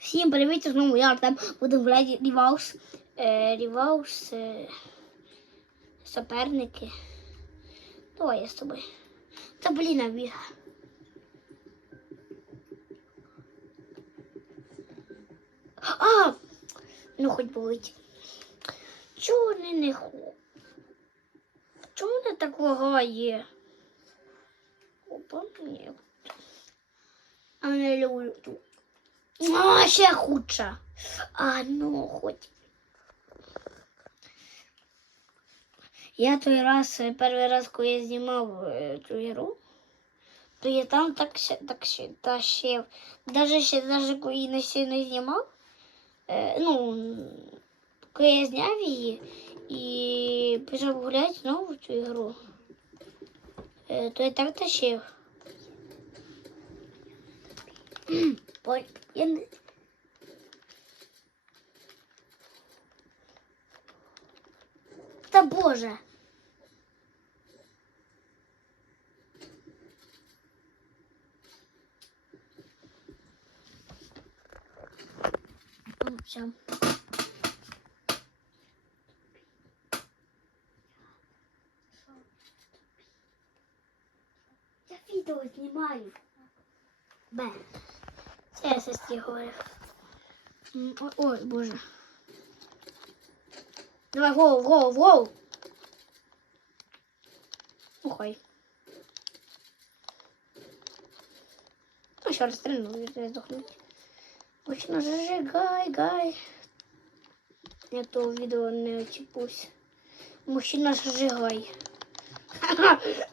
Всім привіт, знову я Артем. Будемо грати Ріваус. Е, Ріваус. Е, соперники. Давай я з тобою. Та блін, біга. А! Ну хоч болить. Чого вони не хо? Чому не так лагає? Опа, ні. А не люблю ту. А, ще худше. А ну хоч. Я той раз, е, перший раз, коли я знімав е, цю ігру, то я там так ще так ще тащив. Даже ще даже коли не сильно знімав. Е, ну, коли я зняв її і почав гуляти знову цю ігру, е, то я так тащив. Я не... Боже. Все. Я відео знімаю. Б со говорив. Ой, боже. Давай, гол, гол, гол. Ухай. Ну, ще раз стрельну, я здохну. Точно зажигай, гай. Я того відео не очіпусь. Мужчина сжигай.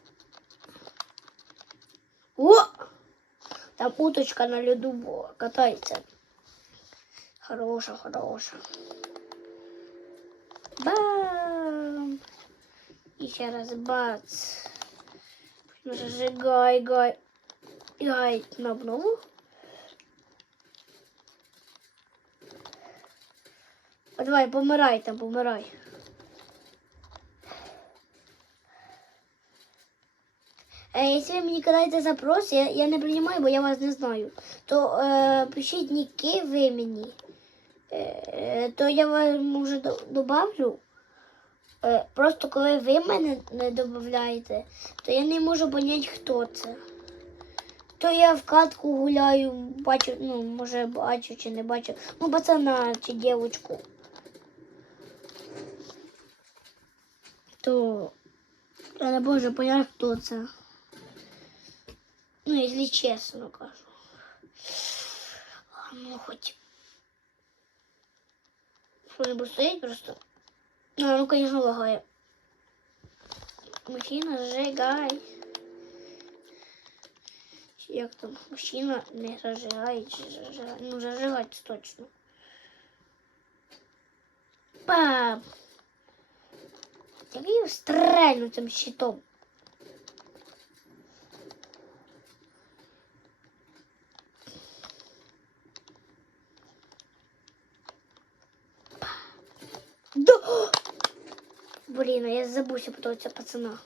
О! Там уточка на льоду була, катається. Хороша, хороша. Бам! І ще раз бац. Зажигай, гай. Гай на обнову. Давай, помирай там, помирай. Якщо ви мені кидаєте запрос, я, я не приймаю, бо я вас не знаю, то е, пишіть ніки ви мені. Е, то я вам може до- добавлю. Е, просто коли ви мене не додаєте, то я не можу поняти, хто це. То я в катку гуляю, бачу, ну, може бачу чи не бачу. Ну, пацана чи дівчинку. То я не можу поняти, хто це. Ну, якщо чесно кажу. Ну, хоч. Что-нибудь стоит просто. А, ну, конечно, лагает. Мужчина, зажигай. Як там? Мужчина не зажигає. Ну, зажигать точно. Пам! Як я стрельну цим щитом. Да! Блин, а я забуся про цього пацана.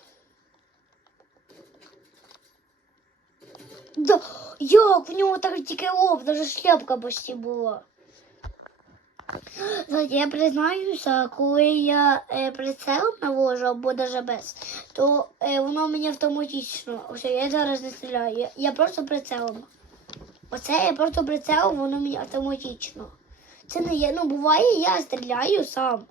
Да, як в нього так тільки лоб, даже шляпка почти була. Знаєте, я признаюся, коли я е, прицел навожу або даже без, то е, воно мені автоматично. Ось я зараз не стріляю. Я, я просто прицелом. Оце я просто прицелом, воно мені автоматично. Це не є. Ну, буває, я стріляю сам.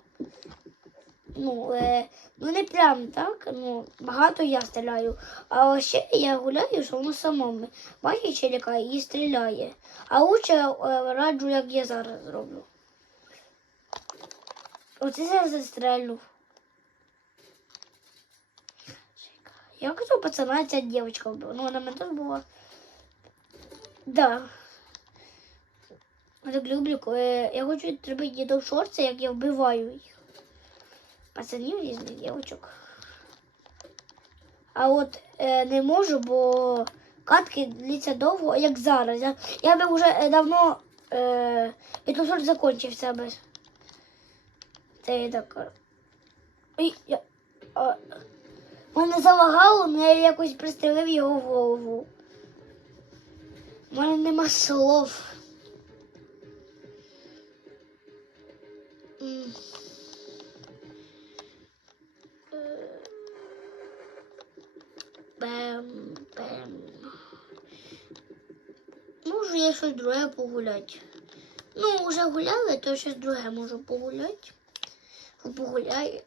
Ну, е, ну не прям так. Ну, багато я стріляю. А ще я гуляю, що воно само м- бачить челіка і стріляє. А лучше е, раджу, як я зараз зроблю. Оце зараз застрелю. Я казав пацана, ця дівчинка вбила. Ну, вона мене теж була. Да. Я так люблю, я хочу зробити дідов шорти, як я вбиваю їх. Пацанів різних дівчинок. А от е, не можу, бо катки длиться довго, як зараз. Я, я би вже е, давно е, шорт закінчився би. Це я так. Ой, я, а, мене залагало, але я якось пристрелив його в голову. У мене нема слов. Пем, пем. Можу я щось друге погуляти. Ну, вже гуляли, то щось друге можу погуляти. Погуляю.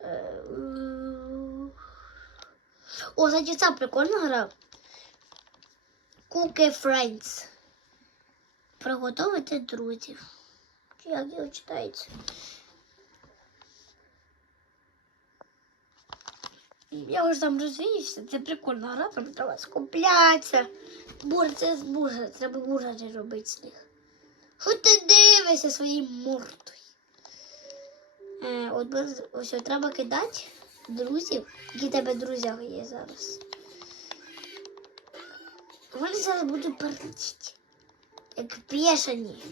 Е, О, кстати, ця прикольна гра. Cookie Friends. Приготовити друзів. Як його читається? Я вже там розвіявся, це прикольна гра, там треба скуплятися. Боже, це з треба бургери робити з них. Що ти дивишся своєю мордою? Е, от ось треба кидати друзів, які тебе друзі є зараз. Вони зараз будуть перечити. Як бешені.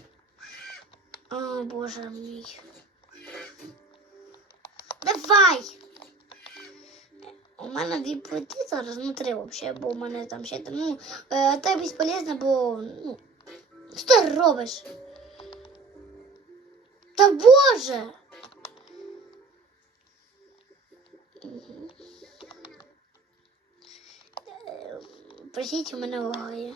О, боже мій. Давай! У мене дві плити зараз, ну три взагалі, бо у мене там ще ну, е, те безполезно, бо ну. Що ти робиш? Та боже! Мгм. Е, Простіть, у мене лагає.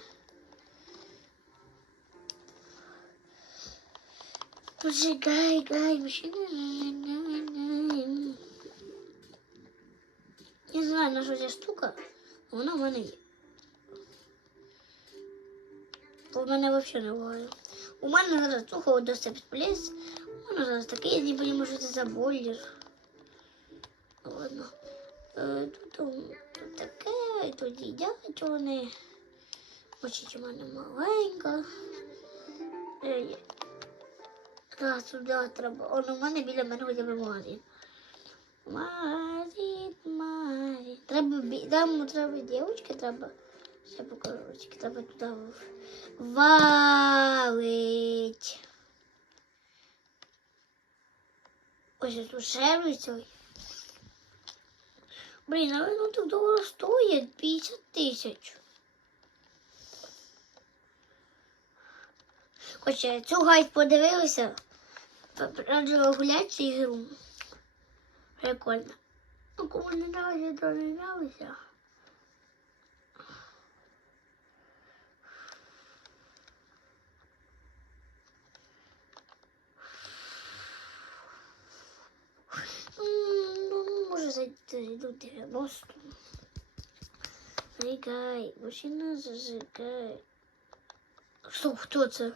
Боже, гай, гай, машина. Я не знаю, на що ця штука, вона в мене є. Бо в мене взагалі не лагає. У мене зараз тухо досить плес. У мене зараз такий, я не розумію, що це за бойлер. Ладно. Е, Тут, м, тут таке, тут їдять вони. Очі у мене маленька. Е, Раз туди треба. Он у мене біля мене хоча б магазин. Магазин, магазин. Треба там треба дівчинки, треба. Ще покажу, треба туди в- валить. Ось тут цей. Блін, а воно так дорого стоїть 50 тисяч. Хоча цю гайд подивилися, раджу гуляти цю ігру. Прикольно. Ну, кому не нравиться, то не нравиться. М, Ну, може зайти до 90. Зажигай, машина зажигай. Стоп, хто це?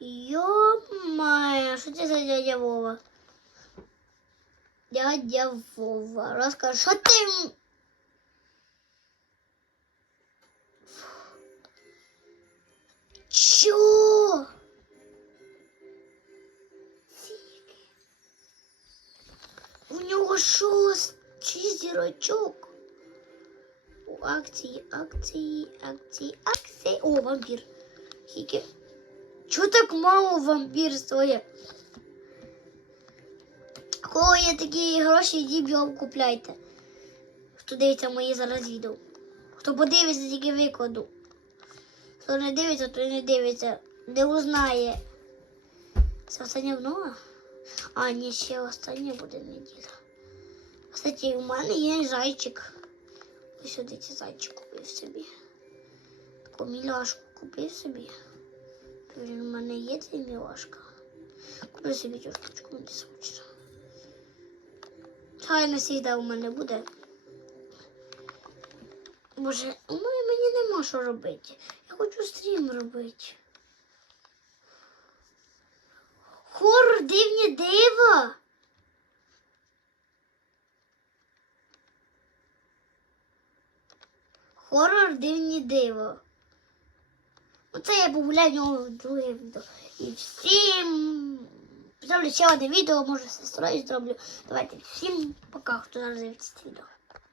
Йо-моє, що це за дядя Вова? Дядя Вова, розкажи, що ти? м- Чо? У нього шостий зірочок. У акції, акції, акції, акції. О, вампір. Скільки? Чого так мало вампір стоїть? Коли є такі гроші, йдіть його купляйте. Хто дивиться мої зараз відео. Хто подивиться, тільки викладу. Хто не дивиться, то не дивиться. Не узнає. Це остання много? А, ні, ще остання буде неділя. Кстати, у мене є зайчик. Ось сюди зайчик купив собі. Таку мілашку купив собі. Він у мене є ця мілашка. Куплю собі штучку, мені смачно. Хай навсігда у мене буде. Боже, у мене мені нема що робити. Я хочу стрім робити. Хоррор дивні дива. Хоррор дивні диво. Оце я погуляю в друге відео. І всім зроблю ще одне відео, може з сестрою зроблю. Давайте всім пока, хто зараз дивиться відео.